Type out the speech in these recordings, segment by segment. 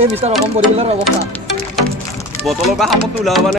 এই মিষ্টাৰ অসম বডিবিল্ডাৰৰ অৱস্থা বটলৰ পৰা সাপটো ওলাব মানে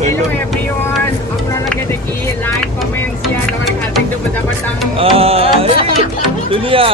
Hello everyone, আপোনালোকে দেখি লাইক কমেন্ট শেয়াৰ লগতে খালটিংটো বজাব টানো ধুনীয়া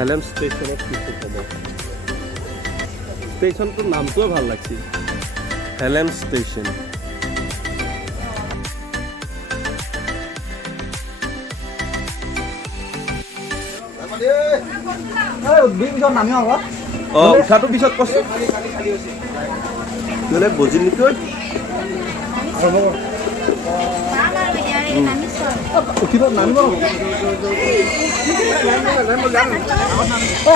হেলেম ষ্টেচনত কিছু সময় ষ্টেচনটোৰ নামটোৱে ভাল লাগছে হেলেম ষ্টেচন উঠাটো পিছত কৈছোঁ মানে বুজি নিতৈ উঠিব নামিব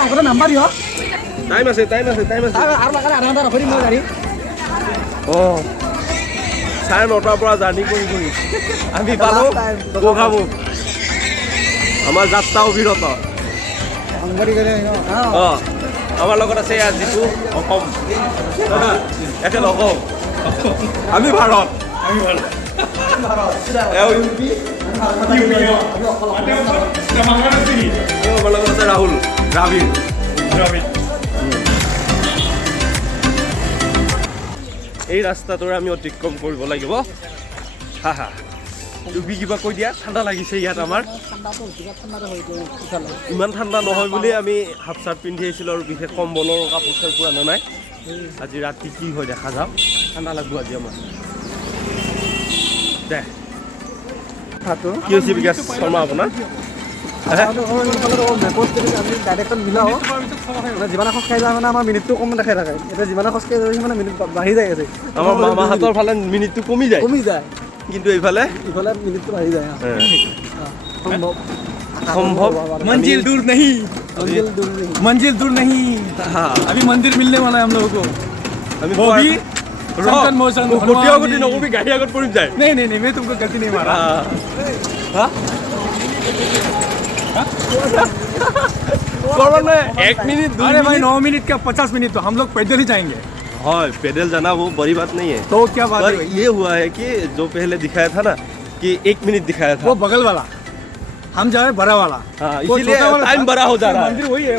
আগতে নাম্বাৰ দিয়ক টাইম আছে আৰু লগালে আধা ঘণ্টা ৰখি দিম মই গাড়ী 9:30 পৰা জাৰ্ণি কৰি আমি পালোঁ গোগামুখ আমাৰ যাত্ৰা অবিৰত আমাৰ লগত আছে ইয়াত যিটো অসম একেল অসম আমি ভাৰত আমাৰ লগত আছে ৰাহুল দ্ৰাবিড় এই ৰাস্তাটোৰে আমি অতিক্ৰম কৰিব লাগিব হা তুমি কিবা কৈ দিয়া ঠাণ্ডা লাগিছে ইয়াত আমাৰ ইমান ঠাণ্ডা নহয় বুলি আমি হাফ চাৰ্ট পিন্ধি আহিছিলোঁ আৰু বিশেষ কম্বলৰ কাপোৰ চাপোৰ আনা নাই আজি ৰাতি কি হয় দেখা যাম ঠাণ্ডা লাগিব আজি আমাৰ দে কি হৈছে বিকাশ শৰ্মা আপোনাৰ ডাইৰেকশ্যন মিলাও যিমানে খোজকাঢ়ি যায় মানে আমাৰ মিনিটটো কম দেখাই থাকে এতিয়া যিমানে খোজকাঢ়ি যায় মানে মিনিট বাঢ়ি যায় আছে আমাৰ মামাহঁতৰ ফালে মিনিটটো কমি যায় কিন্তু এইফালে মিনিটটো বাঢ়ি যায় সম্ভৱ मंजिल दूर नहीं मंजिल दूर नहीं अभी मंदिर मिलने वाला है हम लोगों को আমি संकट मोचन গতি নকবি গাড়ী আগত পৰি যায় नहीं मैं तुमको गलती नहीं मारा एक मिनट अरे भाई 9 मिनट का 50 मिनट तो हम लोग पैदल ही जाएंगे हाँ पैदल जाना वो बड़ी बात नहीं है तो क्या बात है ये हुआ है कि जो पहले दिखाया था ना कि 1 मिनट दिखाया था वो बगल वाला हम जा रहे बड़ा वाला इसीलिए टाइम बड़ा हो जा रहा है मंदिर वही है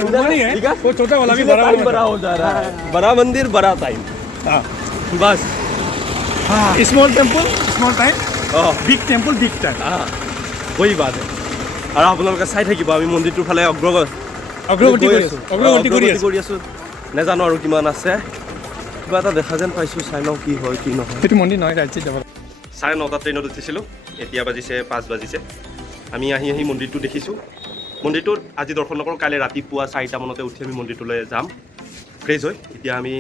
वो छोटा वाला भी बड़ा हो जा रहा है बड़ा मंदिर बड़ा टाइम बस small temple small time big temple big time वही बात है আৰু আপোনালোকে চাই থাকিব আমি মন্দিৰটোৰ ফালে অগ্ৰগতি কৰি আছোঁ নাজানো আৰু কিমান আছে কিবা এটা দেখা যেন পাইছোঁ চাই লওঁ কি হয় কি নহয় সেইটো মন্দিৰ নহয় ৰাজ্যত যাব 9:30 ট্ৰেইনত উঠিছিলোঁ এতিয়া বাজিছে 5 বাজিছে আমি আহি মন্দিৰটো দেখিছোঁ মন্দিৰটোত আজি দৰ্শন নকৰোঁ কাইলৈ ৰাতিপুৱা 4টা মানতে উঠি আমি মন্দিৰটোলৈ যাম ফ্ৰেছ হৈ এতিয়া আমি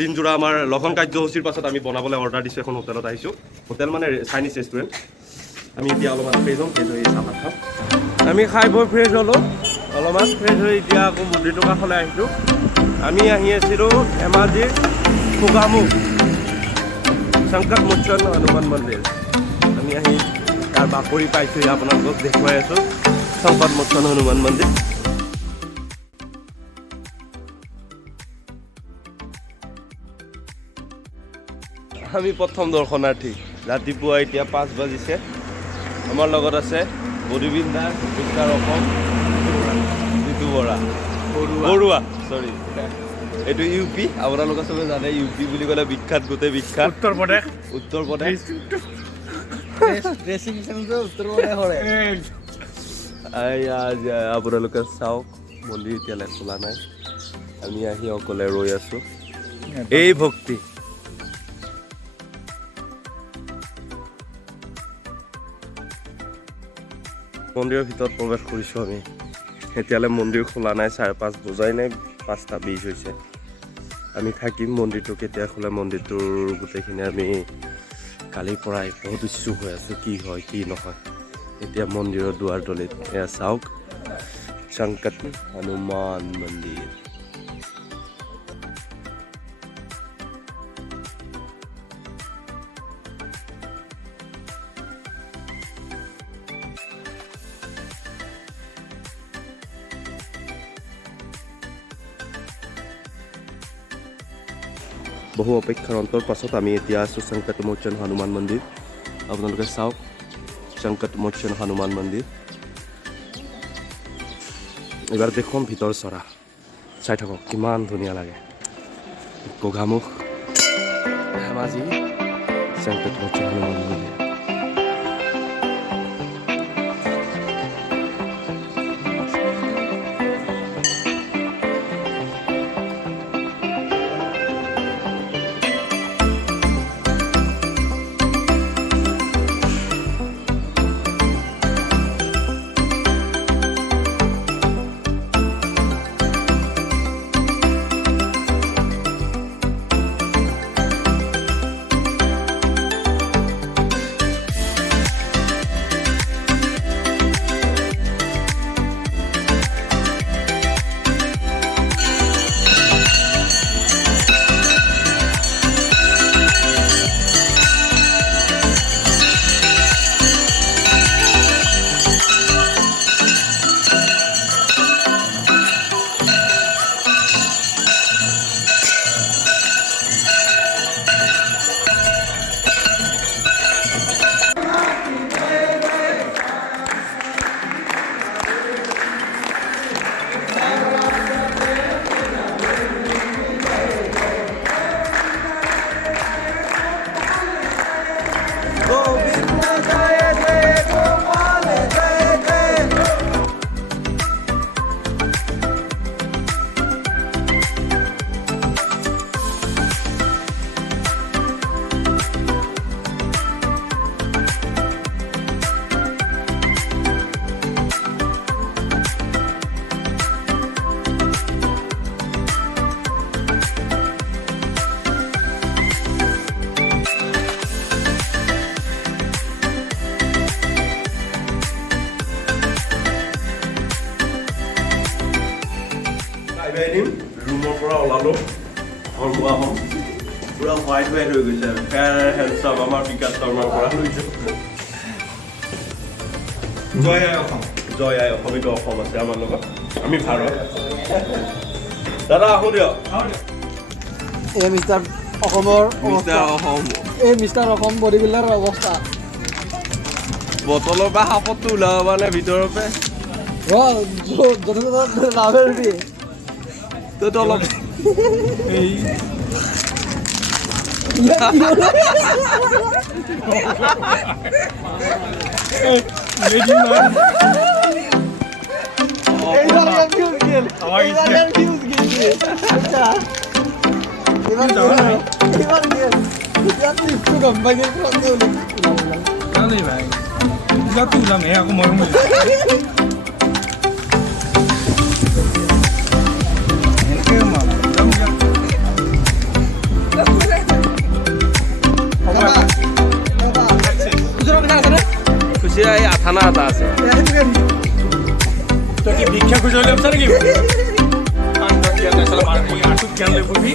দিনজোৰা আমাৰ লগন কাৰ্যসূচীৰ পাছত আমি বনাবলৈ অৰ্ডাৰ দিছোঁ এখন হোটেলত আহিছোঁ হোটেল মানে চাইনিজ ৰেষ্টুৰেণ্ট আমি এতিয়া অলপমান ফ্ৰেছ হ'ম ফ্ৰেছ হৈ চাহ ভাত খাম আমি খাই বৈ ফ্ৰেছ হ'লোঁ অলপমান ফ্ৰেছ হৈ এতিয়া আকৌ মন্দিৰটোৰ কাষলৈ আহিছোঁ আমি আহি আছিলোঁ ধেমাজিৰ গোগামুখ সংকট মুচন হনুমান মন্দিৰ আমি আহি তাৰ বাকৰি পাইছোঁ আপোনালোকক দেখুৱাই আছোঁ সংকট মুচন হনুমান মন্দিৰ আমি প্ৰথম দৰ্শনাৰ্থী ৰাতিপুৱা এতিয়া 5 বাজিছে আমাৰ লগত আছে body builder mister Assam Jitu Bora Baruah sorry এইটো ইউ পি আপোনালোকে চবে জানে ইউ পি বুলি ক'লে বিখ্যাত গোটেই বিখ্যাত উত্তৰ প্ৰদেশ ড্ৰেছিং চেন্সটো উত্তৰ প্ৰদেশ হয় আপোনালোকে চাওক মন্দিৰ এতিয়ালৈ খোলা নাই আমি আহি অকলে ৰৈ আছো এই ভক্তি মন্দিৰৰ ভিতৰত প্ৰৱেশ কৰিছোঁ আমি এতিয়ালৈ মন্দিৰ খোলা নাই 5:30 বজাই নাই 5:20 হৈছে আমি থাকিম মন্দিৰটো কেতিয়া খোলে মন্দিৰটোৰ গোটেইখিনি আমি কালিৰ পৰাই বহুত ইচ্ছুক হৈ আছোঁ কি হয় কি নহয় এতিয়া মন্দিৰৰ দুৱাৰ দলিত এয়া চাওক সংকট হনুমান মন্দিৰ বহু অপেক্ষাৰ অন্তৰ পাছত আমি এতিয়া আছোঁ সংকট মুচন হনুমান মন্দিৰ আপোনালোকে চাওক সংকট মুচন হনুমান মন্দিৰ এইবাৰ দেখুৱাম ভিতৰ চৰা চাই থাকক কিমান ধুনীয়া লাগে গোগামুখ ধেমাজি সংকট মুচন হনুমান মন্দিৰ ৰুমৰ পৰা ওলালো ঘৰমুৱা হ'ম পুৰা হোৱাইট হৈ গৈছে ফেয়াৰ হেণ্ডচাম আমাৰ বিকাশ শৰ্মাৰ পৰা লৈছে জয় আই অসম এইটো অসম আছে আমাৰ লগত আমি ভাৰত দাদা আহোঁ দিয়ক এই মিষ্টাৰ অসমৰ এই মিষ্টাৰ অসম বডি বিল্ডাৰৰ অৱস্থা বটলৰ পৰা সাপতটো ওলাব মানে ভিতৰৰ পৰা যথেষ্ট লাভেৰ দিয়ে তইতো অলপ আঠানা এটা আছে ভিক্ষা খুঁজে হলে নেকি আঠুক জ্ঞান লৈ ফুৰিবি